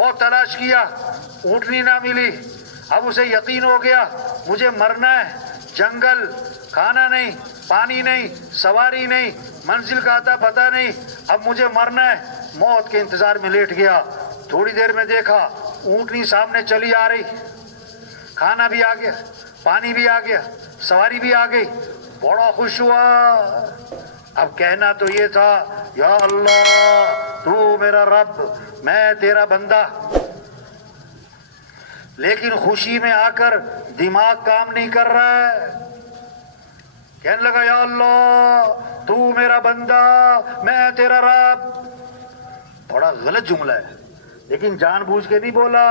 بہت تلاش کیا، اونٹنی نہ ملی، اب اسے یقین ہو گیا مجھے مرنا ہے، جنگل، کھانا نہیں، پانی نہیں، سواری نہیں، منزل کا آتا پتہ نہیں، اب مجھے مرنا ہے، موت کے انتظار میں لیٹ گیا۔ تھوڑی دیر میں دیکھا اونٹنی سامنے چلی آ رہی، کھانا بھی آ گیا، پانی بھی آ گیا، سواری بھی آ گئی، بڑا خوش ہوا۔ اب کہنا تو یہ تھا یا اللہ تو میرا رب، میں تیرا بندہ، لیکن خوشی میں آ کر دماغ کام نہیں کر رہا ہے۔ کہنے لگا یا اللہ تو میرا بندہ، میں تیرا رب۔ بڑا غلط جملہ ہے، لیکن جان بوجھ کے نہیں بولا،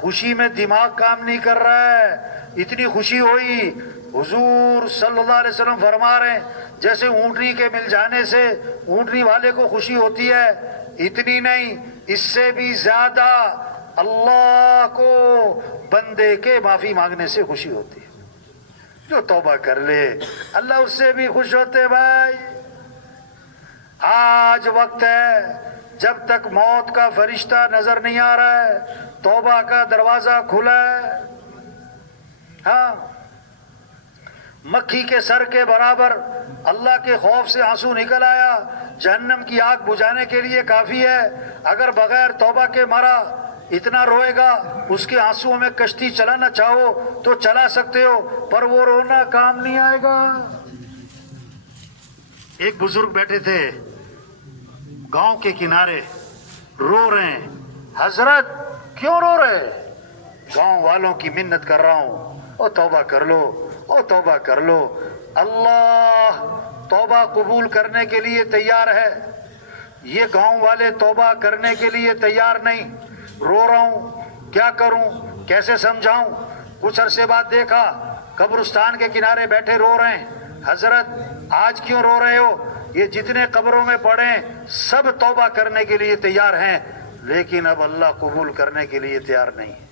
خوشی میں دماغ کام نہیں کر رہا ہے۔ اتنی خوشی ہوئی، حضور صلی اللہ علیہ وسلم فرما رہے ہیں جیسے اونٹنی کے مل جانے سے اونٹنی والے کو خوشی ہوتی ہے، اتنی نہیں، اس سے بھی زیادہ اللہ کو بندے کے معافی مانگنے سے خوشی ہوتی ہے۔ جو توبہ کر لے اللہ اس سے بھی خوش ہوتے۔ بھائی آج وقت ہے، جب تک موت کا فرشتہ نظر نہیں آ رہا ہے توبہ کا دروازہ کھلا ہے۔ ہاں، مکھی کے سر کے برابر اللہ کے خوف سے آنسو نکل آیا، جہنم کی آگ بجھانے کے لیے کافی ہے۔ اگر بغیر توبہ کے مرا اتنا روئے گا، اس کے آنسوؤں میں کشتی چلانا چاہو تو چلا سکتے ہو، پر وہ رونا کام نہیں آئے گا۔ ایک بزرگ بیٹھے تھے گاؤں کے کنارے، رو رہے ہیں، حضرت کیوں رو رہے؟ گاؤں والوں کی منت کر رہا ہوں، او توبہ کر لو، او توبہ کر لو، اللہ توبہ قبول کرنے کے لیے تیار ہے، یہ گاؤں والے توبہ کرنے کے لیے تیار نہیں، رو رہا ہوں، کیا کروں، کیسے سمجھاؤں؟ کچھ عرصے بعد دیکھا قبرستان کے کنارے بیٹھے رو رہے ہیں، حضرت آج کیوں رو رہے ہو؟ یہ جتنے قبروں میں پڑے سب توبہ کرنے کے لیے تیار ہیں، لیکن اب اللہ قبول کرنے کے لیے تیار نہیں ہے۔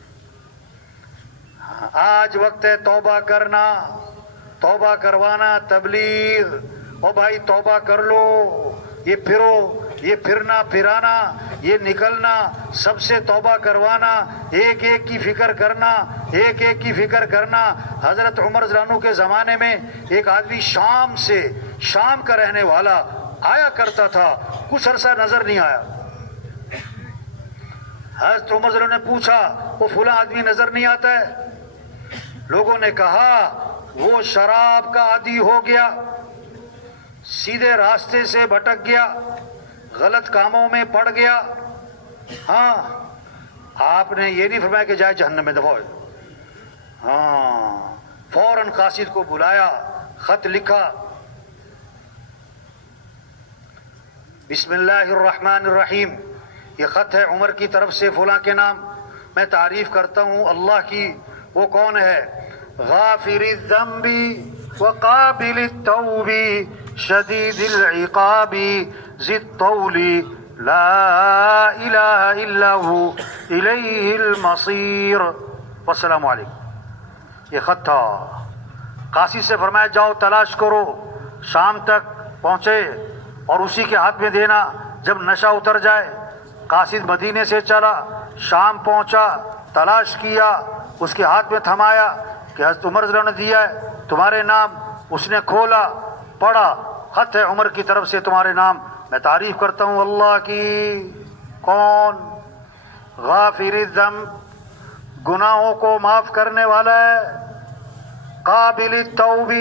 آج وقت ہے توبہ کرنا، توبہ کروانا، تبلیغ، او بھائی توبہ کر لو، یہ پھرو، یہ پھرنا پھرانا، یہ نکلنا، سب سے توبہ کروانا، ایک ایک کی فکر کرنا، ایک ایک کی فکر کرنا۔ حضرت عمر رضی اللہ عنہ کے زمانے میں ایک آدمی شام کا رہنے والا آیا کرتا تھا، کچھ عرصہ نظر نہیں آیا۔ حضرت عمر رضی اللہ عنہ نے پوچھا وہ فلاں آدمی نظر نہیں آتا ہے؟ لوگوں نے کہا وہ شراب کا عادی ہو گیا، سیدھے راستے سے بھٹک گیا، غلط کاموں میں پڑ گیا۔ ہاں، آپ نے یہ نہیں فرمایا کہ جائے جہنم میں دفع ہو۔ ہاں، فوراً قاصد کو بلایا، خط لکھا، بسم اللہ الرحمن الرحیم، یہ خط ہے عمر کی طرف سے فلاں کے نام، میں تعریف کرتا ہوں اللہ کی، وہ کون ہے؟ غافر الذنب وقابل التوب شدید العقاب ذی الطول لا الہ الا ہو الیہ المصیر۔ والسلام علیکم۔ یہ خط تھا، قاصد سے فرمایا جاؤ تلاش کرو، شام تک پہنچے اور اسی کے ہاتھ میں دینا جب نشہ اتر جائے۔ قاصد مدینے سے چلا، شام پہنچا، تلاش کیا، اس کے ہاتھ میں تھمایا کہ حضرت عمر رضی اللہ عنہ نے دیا ہے تمہارے نام۔ اس نے کھولا، پڑھا، خط ہے عمر کی طرف سے تمہارے نام، میں تعریف کرتا ہوں اللہ کی۔ کون؟ غافر الذنب، گناہوں کو معاف کرنے والا ہے، قابل التوب،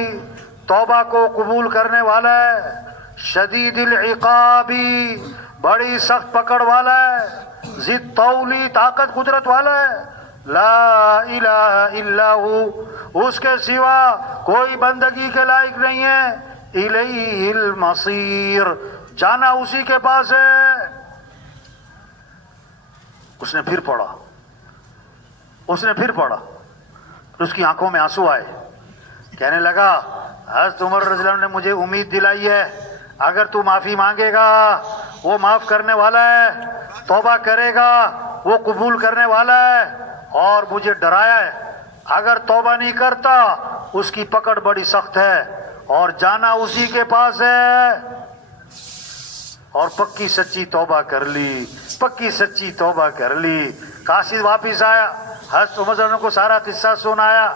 توبہ کو قبول کرنے والا ہے، شدید العقاب، بڑی سخت پکڑ والا ہے، ذی الطول، طاقت قدرت والا ہے، لا الہ الا ہو، اس کے سوا کوئی بندگی کے لائق نہیں ہے، الیہ المصیر، جانا اسی کے پاس ہے۔ اس نے پھر پڑھا، اس نے پھر پڑھا، اس کی آنکھوں میں آنسو آئے، کہنے لگا حضرت عمر رضی اللہ عنہ نے مجھے امید دلائی ہے اگر تو معافی مانگے گا وہ معاف کرنے والا ہے، توبہ کرے گا وہ قبول کرنے والا ہے، اور مجھے ڈرایا ہے اگر توبہ نہیں کرتا اس کی پکڑ بڑی سخت ہے اور جانا اسی کے پاس ہے۔ اور پکی سچی توبہ کر لی، پکی سچی توبہ کر لی. قاصد واپس آیا, حضرت عمر صلی اللہ علیہ وسلم کو سارا قصہ سنایا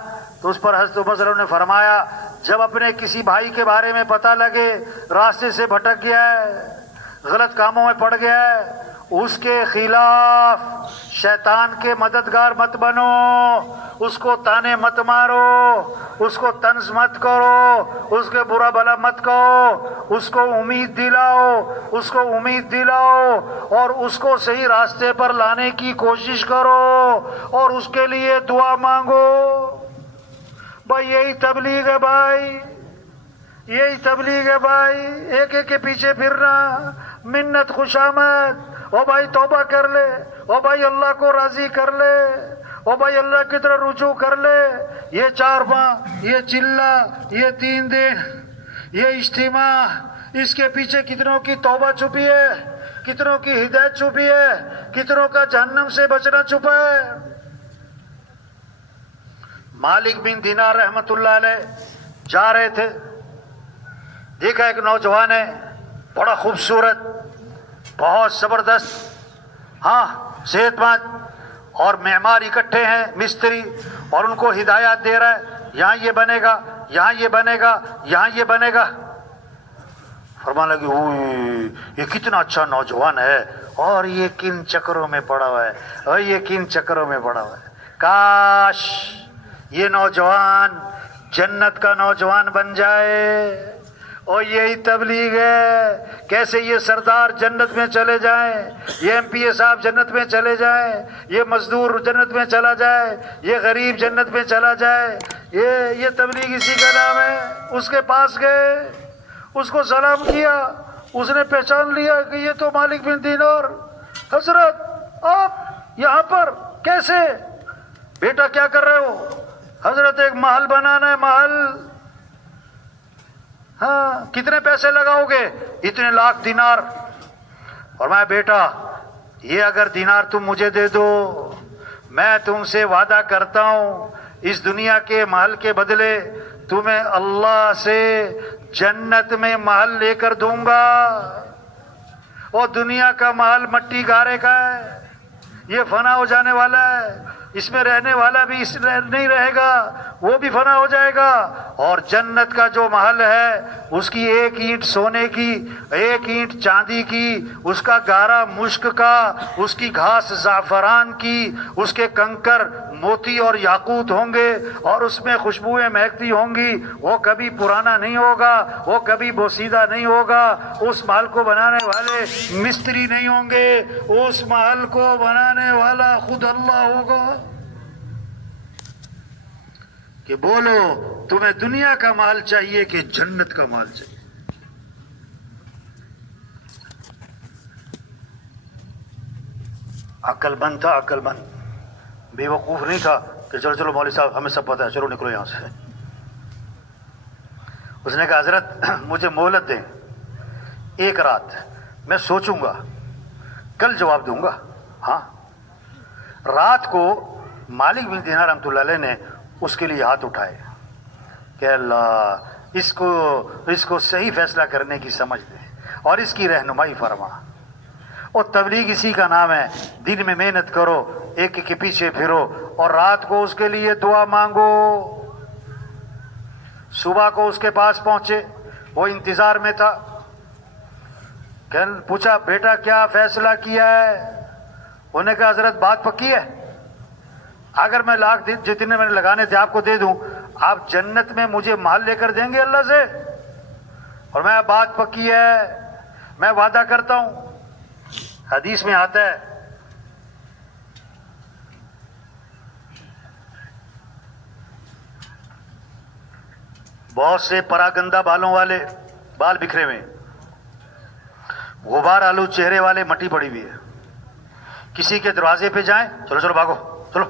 تو اس پر حضرت عمر صلی اللہ علیہ وسلم نے فرمایا جب اپنے کسی بھائی کے بارے میں پتہ لگے راستے سے بھٹک گیا ہے, غلط کاموں میں پڑ گیا ہے, اس کے خلاف شیطان کے مددگار مت بنو, اس کو تانے مت مارو, اس کو طنز مت کرو, اس کے برا بھلا مت کہو, اس کو امید دلاؤ اور اس کو صحیح راستے پر لانے کی کوشش کرو اور اس کے لیے دعا مانگو. بھائی یہی تبلیغ ہے بھائی, یہی تبلیغ ہے بھائی. ایک ایک کے پیچھے پھرنا, منت خوشامد, او بھائی توبہ کر لے, او بھائی اللہ کو راضی کر لے, او بھائی اللہ کی طرح رجوع کر لے. یہ 4 ماہ, یہ چلہ, یہ 3 دن, یہ اجتماع, اس کے پیچھے کتنوں کی توبہ چھپی ہے, کتنوں کی ہدایت چھپی ہے, کتنوں کا جہنم سے بچنا چھپا ہے. مالک بن دینار رحمت اللہ علیہ جا رہے تھے, دیکھا ایک نوجوان ہے بڑا خوبصورت, بہت زبردست, ہاں صحت مند, اور معمار اکٹھے ہیں مستری, اور ان کو ہدایات دے رہا ہے یہاں یہ بنے گا, یہاں یہ بنے گا, یہاں یہ بنے گا. فرمانے لگے اوہ یہ کتنا اچھا نوجوان ہے اور یہ کن چکروں میں پڑا ہوا ہے, اور یہ کن چکروں میں پڑا ہوا ہے. کاش یہ نوجوان جنت کا نوجوان بن جائے. اور یہی تبلیغ ہے, کیسے یہ سردار جنت میں چلے جائیں, یہ ایم پی اے صاحب جنت میں چلے جائیں, یہ مزدور جنت میں چلا جائے, یہ غریب جنت میں چلا جائے. یہ تبلیغ اسی کا نام ہے. اس کے پاس گئے, اس کو سلام کیا, اس نے پہچان لیا کہ یہ تو مالک بن دینار. حضرت آپ یہاں پر کیسے؟ بیٹا کیا کر رہے ہو؟ حضرت ایک محل بنانا ہے. محل؟ ہاں. کتنے پیسے لگاؤ گے؟ اتنے لاکھ دینار. اور میں بیٹا یہ اگر دینار تم مجھے دے دو, میں تم سے وعدہ کرتا ہوں اس دنیا کے محل کے بدلے تمہیں اللہ سے جنت میں محل لے کر دوں گا. اور دنیا کا محل مٹی گارے کا ہے, یہ فنا ہو جانے والا ہے, اس میں رہنے والا بھی اس نہیں رہے گا, وہ بھی فنا ہو جائے گا. اور جنت کا جو محل ہے اس کی 1 اینٹ سونے کی, 1 اینٹ چاندی کی, اس کا گارا مشک کا, اس کی گھاس زعفران کی, اس کے کنکر موتی اور یاقوت ہوں گے, اور اس میں خوشبوئیں مہکتی ہوں گی. وہ کبھی پرانا نہیں ہوگا, وہ کبھی بوسیدہ نہیں ہوگا. اس محل کو بنانے والے مستری نہیں ہوں گے, اس محل کو بنانے والا خود اللہ ہوگا. کہ بولو تمہیں دنیا کا مال چاہیے کہ جنت کا مال چاہیے؟ عقل مند تھا, عقل مند, بے وقوف نہیں تھا کہ چلو چلو مولوی صاحب ہمیں سب پتہ ہے, چلو نکلو یہاں سے. اس نے کہا حضرت مجھے مہلت دیں 1 رات, میں سوچوں گا, کل جواب دوں گا. ہاں. رات کو مالک بن دینار رحمۃ اللہ علیہ نے اس کے لیے ہاتھ اٹھائے کہ اللہ اس کو صحیح فیصلہ کرنے کی سمجھ دے اور اس کی رہنمائی فرما. اور تبلیغ اسی کا نام ہے. دن میں محنت کرو, ایک کے پیچھے پھرو, اور رات کو اس کے لیے دعا مانگو. صبح کو اس کے پاس پہنچے, وہ انتظار میں تھا. پوچھا بیٹا کیا فیصلہ کیا ہے؟ انہوں نے کہا حضرت بات پکی ہے, اگر میں لاکھ جتنے میں نے لگانے تھے آپ کو دے دوں, آپ جنت میں مجھے مال لے کر دیں گے اللہ سے؟ اور میں بات پکی ہے, میں وعدہ کرتا ہوں. حدیث میں آتا ہے بہت سے پراگندہ بالوں والے, بال بکھرے ہوئے, غبار آلو چہرے والے, مٹی پڑی ہوئی ہے. کسی کے دروازے پہ جائیں, چلو چلو بھاگو چلو,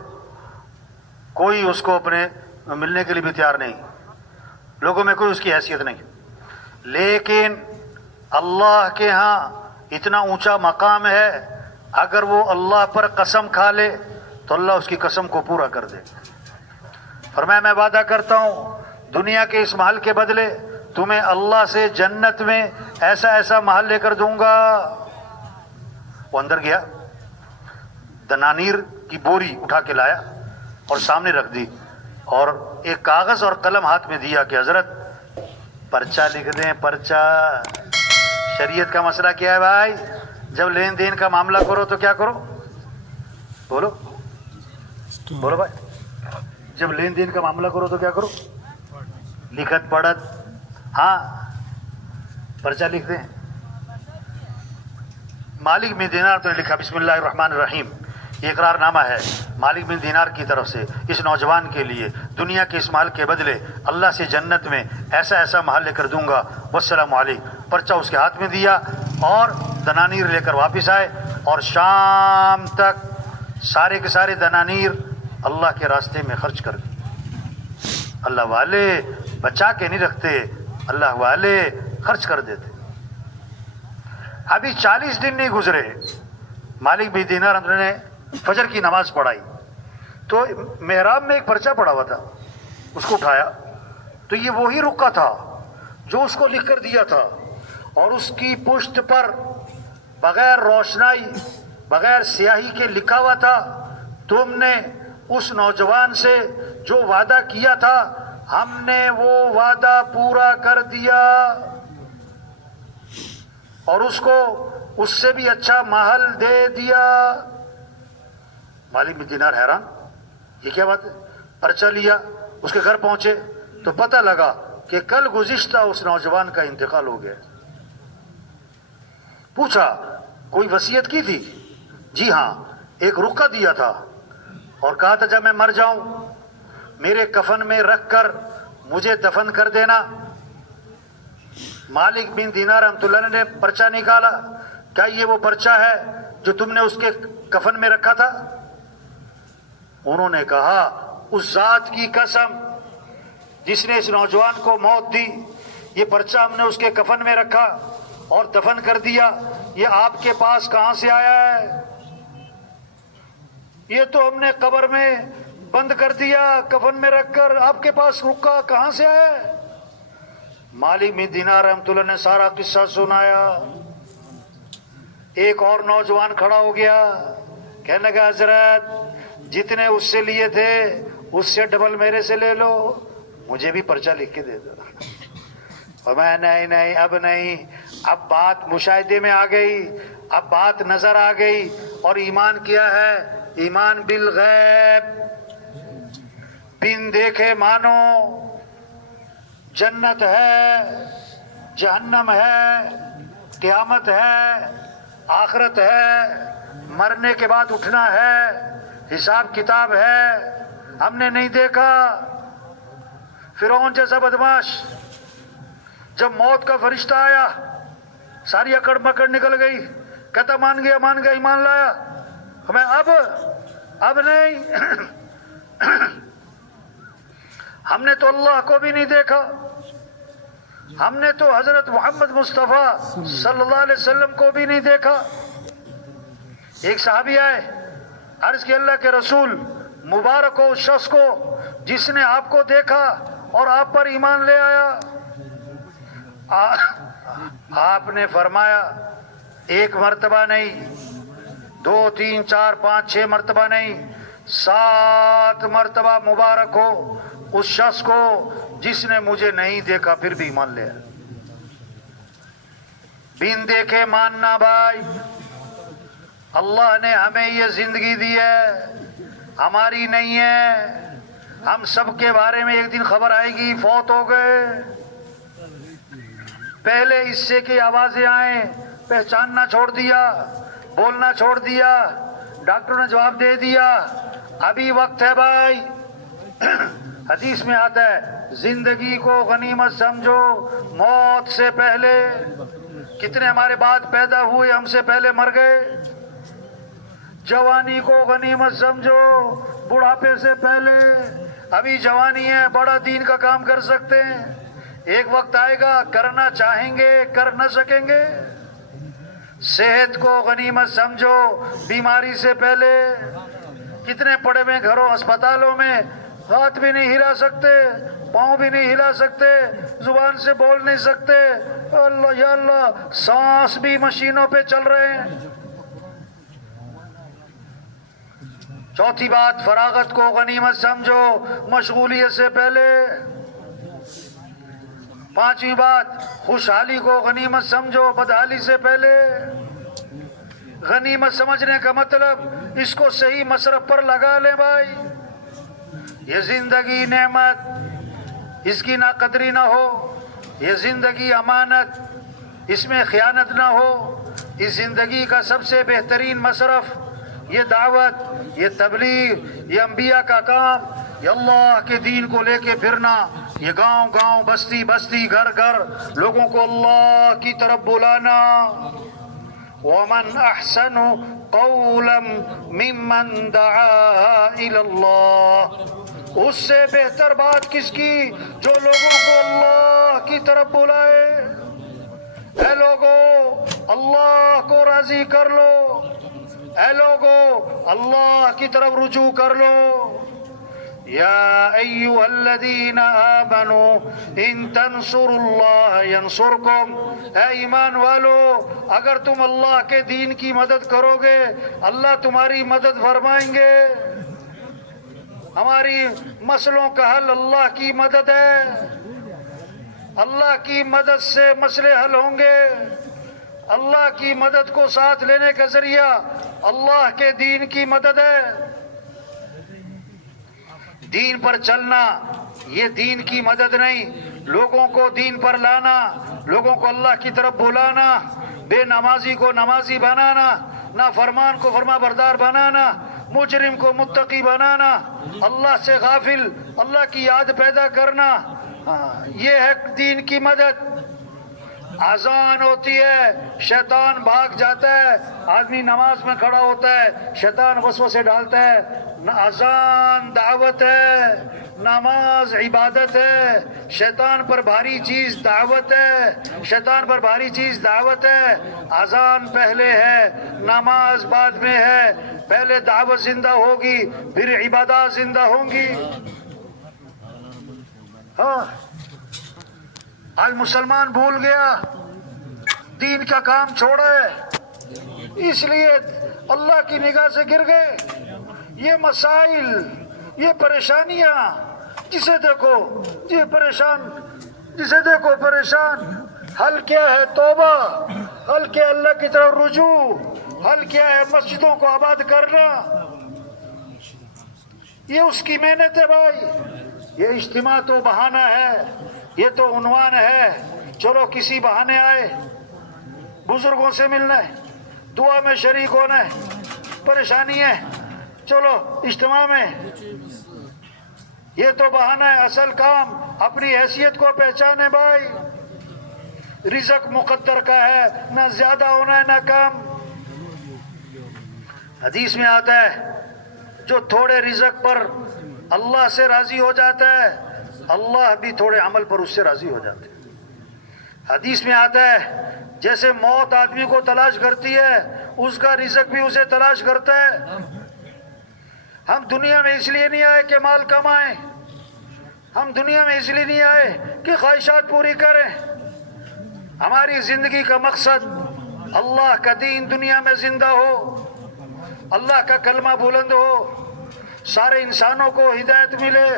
کوئی اس کو اپنے ملنے کے لیے بھی تیار نہیں, لوگوں میں کوئی اس کی حیثیت نہیں. لیکن اللہ کے ہاں اتنا اونچا مقام ہے, اگر وہ اللہ پر قسم کھا لے تو اللہ اس کی قسم کو پورا کر دے. فرمایا میں وعدہ کرتا ہوں دنیا کے اس محل کے بدلے تمہیں اللہ سے جنت میں ایسا ایسا محل لے کر دوں گا. وہ اندر گیا, دنانیر کی بوری اٹھا کے لایا اور سامنے رکھ دی اور ایک کاغذ اور قلم ہاتھ میں دیا کہ حضرت پرچہ لکھ دیں. پرچہ شریعت کا مسئلہ کیا ہے بھائی؟ جب لین دین کا معاملہ کرو تو کیا کرو؟ بولو بولو بھائی, جب لین دین کا معاملہ کرو تو کیا کرو؟ لکھت پڑھت. ہاں پرچہ لکھ دیں. مالک بن دینار تو نے لکھا بسم اللہ الرحمن الرحیم, یہ اقرار نامہ ہے مالک بن دینار کی طرف سے اس نوجوان کے لیے دنیا کے اس محل کے بدلے اللہ سے جنت میں ایسا ایسا محل لے کر دوں گا, والسلام علیکم. پرچہ اس کے ہاتھ میں دیا اور دنانیر لے کر واپس آئے اور شام تک سارے کے سارے دنانیر اللہ کے راستے میں خرچ کر دی. اللہ والے بچا کے نہیں رکھتے, اللہ والے خرچ کر دیتے. ابھی 40 دن نہیں گزرے, مالک بن دینار نے فجر کی نماز پڑھائی تو محراب میں ایک پرچہ پڑا ہوا تھا, اس کو اٹھایا تو یہ وہی رقعہ تھا جو اس کو لکھ کر دیا تھا, اور اس کی پشت پر بغیر روشنائی بغیر سیاہی کے لکھا ہوا تھا تم نے اس نوجوان سے جو وعدہ کیا تھا ہم نے وہ وعدہ پورا کر دیا اور اس کو اس سے بھی اچھا محل دے دیا. مالک بن دینار حیران, یہ کیا بات ہے؟ پرچہ لیا, اس کے گھر پہنچے تو پتہ لگا کہ کل گزشتہ اس نوجوان کا انتقال ہو گیا. پوچھا کوئی وصیت کی تھی؟ جی ہاں, ایک رقعہ دیا تھا اور کہا تھا جب میں مر جاؤں میرے کفن میں رکھ کر مجھے دفن کر دینا. مالک بن دینار رحمۃ اللہ نے پرچہ نکالا, کیا یہ وہ پرچہ ہے جو تم نے اس کے کفن میں رکھا تھا؟ انہوں نے کہا اس ذات کی قسم جس نے اس نوجوان کو موت دی, یہ پرچہ ہم نے اس کے کفن میں رکھا اور دفن کر دیا, یہ آپ کے پاس کہاں سے آیا ہے؟ یہ تو ہم نے قبر میں بند کر دیا کفن میں رکھ کر, آپ کے پاس رکا کہاں سے آیا ہے؟ مالک بن دینار رحمۃ اللہ نے سارا قصہ سنایا. ایک اور نوجوان کھڑا ہو گیا, کہنے لگا حضرت جتنے اس سے لیے تھے اس سے ڈبل میرے سے لے لو, مجھے بھی پرچہ لکھ کے دے دو. اور میں نہیں اب نہیں, اب بات مشاہدے میں آ گئی, اب بات نظر آ گئی. اور ایمان کیا ہے؟ ایمان بالغیب, بن دیکھے مانو. جنت ہے, جہنم ہے, قیامت ہے, آخرت ہے, مرنے کے بعد اٹھنا ہے, حساب کتاب ہے. ہم نے نہیں دیکھا. فرعون جیسا بدماش جب موت کا فرشتہ آیا ساری اکڑ مکڑ نکل گئی, کہتا مان گیا ایمان لایا. ہمیں اب نہیں ہم نے تو اللہ کو بھی نہیں دیکھا, ہم نے تو حضرت محمد مصطفیٰ صلی اللہ علیہ وسلم کو بھی نہیں دیکھا. ایک صحابی آئے, عرض کی اللہ کے رسول مبارک ہو اس شخص کو جس نے آپ کو دیکھا اور آپ پر ایمان لے آیا. آپ نے فرمایا ایک مرتبہ نہیں, 2 3 4 5 6 مرتبہ نہیں, 7 مرتبہ مبارک ہو اس شخص کو جس نے مجھے نہیں دیکھا پھر بھی مان لیا. بن دیکھے ماننا بھائی. اللہ نے ہمیں یہ زندگی دی ہے, ہماری نہیں ہے. ہم سب کے بارے میں ایک دن خبر آئے گی فوت ہو گئے. پہلے اس سے کی آوازیں آئیں, پہچاننا چھوڑ دیا, بولنا چھوڑ دیا, ڈاکٹر نے جواب دے دیا. ابھی وقت ہے بھائی. حدیث میں آتا ہے زندگی کو غنیمت سمجھو موت سے پہلے. کتنے ہمارے بعد پیدا ہوئے ہم سے پہلے مر گئے. جوانی کو غنیمت سمجھو بڑھاپے سے پہلے. ابھی جوانی ہے, بڑا دین کا کام کر سکتے ہیں. ایک وقت آئے گا کرنا چاہیں گے کر نہ سکیں گے. صحت کو غنیمت سمجھو بیماری سے پہلے. کتنے پڑے ہوئے گھروں اسپتالوں میں, ہاتھ بھی نہیں ہلا سکتے, پاؤں بھی نہیں ہلا سکتے, زبان سے بول نہیں سکتے. اللہ یا اللہ, سانس بھی مشینوں پہ چل رہے ہیں. چوتھی بات، فراغت کو غنیمت سمجھو مشغولیت سے پہلے۔ پانچویں بات، خوشحالی کو غنیمت سمجھو بدحالی سے پہلے۔ غنیمت سمجھنے کا مطلب اس کو صحیح مصرف پر لگا لے بھائی۔ یہ زندگی نعمت، اس کی ناقدری نہ ہو۔ یہ زندگی امانت، اس میں خیانت نہ ہو۔ اس زندگی کا سب سے بہترین مصرف یہ دعوت، یہ تبلیغ، یہ انبیاء کا کام، یہ اللہ کے دین کو لے کے پھرنا، یہ گاؤں گاؤں بستی بستی گھر گھر لوگوں کو اللہ کی طرف بلانا۔ وَمَنْ أَحْسَنُ قَوْلًا مِّمَّنْ دَعَا إِلَى اللَّهِ، اس سے بہتر بات کس کی جو لوگوں کو اللہ کی طرف بلائے۔ اے لوگو اللہ کو راضی کر لو، اے لوگو اللہ کی طرف رجوع کر لو۔ یا ایھا الذین آمنوا ان تنصروا اللہ ینصرکم، اے ایمان والو اگر تم اللہ کے دین کی مدد کرو گے اللہ تمہاری مدد فرمائیں گے۔ ہماری مسئلوں کا حل اللہ کی مدد ہے، اللہ کی مدد سے مسئلے حل ہوں گے۔ اللہ کی مدد کو ساتھ لینے کا ذریعہ اللہ کے دین کی مدد ہے۔ دین پر چلنا یہ دین کی مدد نہیں، لوگوں کو دین پر لانا، لوگوں کو اللہ کی طرف بلانا، بے نمازی کو نمازی بنانا، نافرمان کو فرما بردار بنانا، مجرم کو متقی بنانا، اللہ سے غافل اللہ کی یاد پیدا کرنا، یہ ہے دین کی مدد۔ اذان ہوتی ہے شیطان بھاگ جاتا ہے، آدمی نماز میں کھڑا ہوتا ہے شیطان وسوسے ڈالتا ہے۔ اذان دعوت ہے، نماز عبادت ہے، شیطان پر بھاری چیز دعوت ہے، شیطان پر بھاری چیز دعوت ہے۔ اذان پہلے ہے نماز بعد میں ہے، پہلے دعوت زندہ ہوگی پھر عبادات زندہ ہوں گی۔ ہاں آج مسلمان بھول گیا، دین کا کام چھوڑے، اس لیے اللہ کی نگاہ سے گر گئے۔ یہ مسائل، یہ پریشانیاں جسے دیکھو یہ پریشان، جسے دیکھو پریشان، حل کیا ہے؟ توبہ، حل کیا اللہ کی طرف رجوع، حل کیا ہے مسجدوں کو آباد کرنا۔ یہ اس کی محنت ہے بھائی۔ یہ اجتماع تو بہانہ ہے، یہ تو عنوان ہے، چلو کسی بہانے آئے، بزرگوں سے ملنا ہے، دعا میں شریک ہونا ہے، پریشانی ہے چلو اجتماع میں، یہ تو بہانہ ہے۔ اصل کام اپنی حیثیت کو پہچانے بھائی، رزق مقدر کا ہے، نہ زیادہ ہونا ہے نہ کم۔ حدیث میں آتا ہے جو تھوڑے رزق پر اللہ سے راضی ہو جاتا ہے اللہ بھی تھوڑے عمل پر اس سے راضی ہو جاتے ہیں۔ حدیث میں آتا ہے جیسے موت آدمی کو تلاش کرتی ہے اس کا رزق بھی اسے تلاش کرتا ہے۔ ہم دنیا میں اس لیے نہیں آئے کہ مال کمائیں، ہم دنیا میں اس لیے نہیں آئے کہ خواہشات پوری کریں۔ ہماری زندگی کا مقصد اللہ کا دین دنیا میں زندہ ہو، اللہ کا کلمہ بلند ہو، سارے انسانوں کو ہدایت ملے،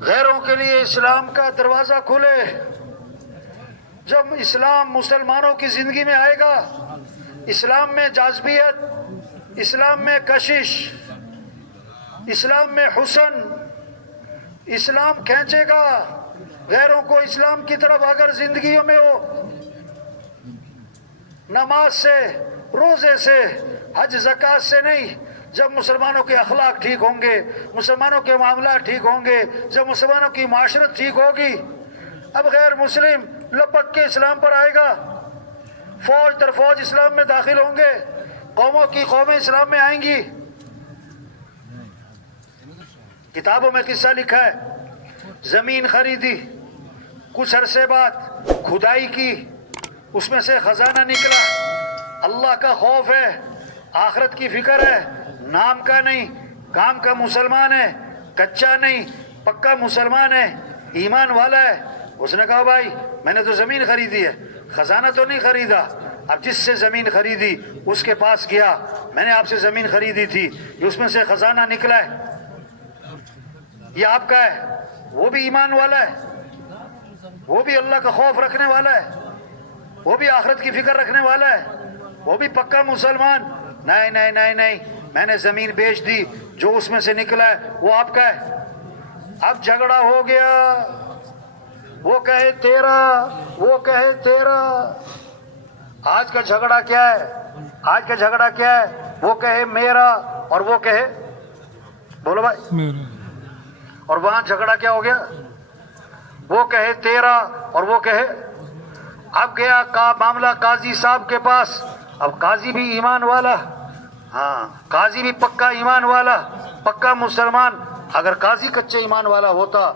غیروں کے لیے اسلام کا دروازہ کھلے۔ جب اسلام مسلمانوں کی زندگی میں آئے گا، اسلام میں جاذبیت، اسلام میں کشش، اسلام میں حسن، اسلام کھینچے گا غیروں کو اسلام کی طرف۔ اگر زندگیوں میں ہو، نماز سے، روزے سے، حج زکوٰۃ سے نہیں، جب مسلمانوں کے اخلاق ٹھیک ہوں گے، مسلمانوں کے معاملات ٹھیک ہوں گے، جب مسلمانوں کی معاشرت ٹھیک ہوگی، اب غیر مسلم لپک کے اسلام پر آئے گا، فوج در فوج اسلام میں داخل ہوں گے، قوموں کی قومیں اسلام میں آئیں گی۔ کتابوں میں قصہ لکھا ہے، زمین خریدی، کچھ عرصے بعد کھدائی کی، اس میں سے خزانہ نکلا۔ اللہ کا خوف ہے، آخرت کی فکر ہے، نام کا نہیں کام کا مسلمان ہے، کچا نہیں پکا مسلمان ہے، ایمان والا ہے۔ اس نے کہا بھائی میں نے تو زمین خریدی ہے، خزانہ تو نہیں خریدا، اب جس سے زمین خریدی اس کے پاس گیا، میں نے آپ سے زمین خریدی تھی، یہ اس میں سے خزانہ نکلا ہے، یہ آپ کا ہے، وہ بھی ایمان والا ہے، وہ بھی اللہ کا خوف رکھنے والا ہے، وہ بھی آخرت کی فکر رکھنے والا ہے، وہ بھی پکا مسلمان. نہیں نہیں نہیں نہیں، میں نے زمین بیچ دی، جو اس میں سے نکلا ہے وہ آپ کا ہے. اب جھگڑا ہو گیا، وہ کہے تیرا، وہ کہے تیرا. آج کا جھگڑا کیا ہے؟ آج کا جھگڑا کیا ہے؟ وہ کہے میرا اور وہ کہے، بولو بھائی، اور وہاں جھگڑا کیا ہو گیا؟ وہ کہے تیرا اور وہ کہے. اب گیا کا معاملہ قاضی صاحب کے پاس. اب قاضی بھی ایمان والا، ہاں قاضی بھی پکا ایمان والا، پکا مسلمان. اگر قاضی کچے ایمان والا ہوتا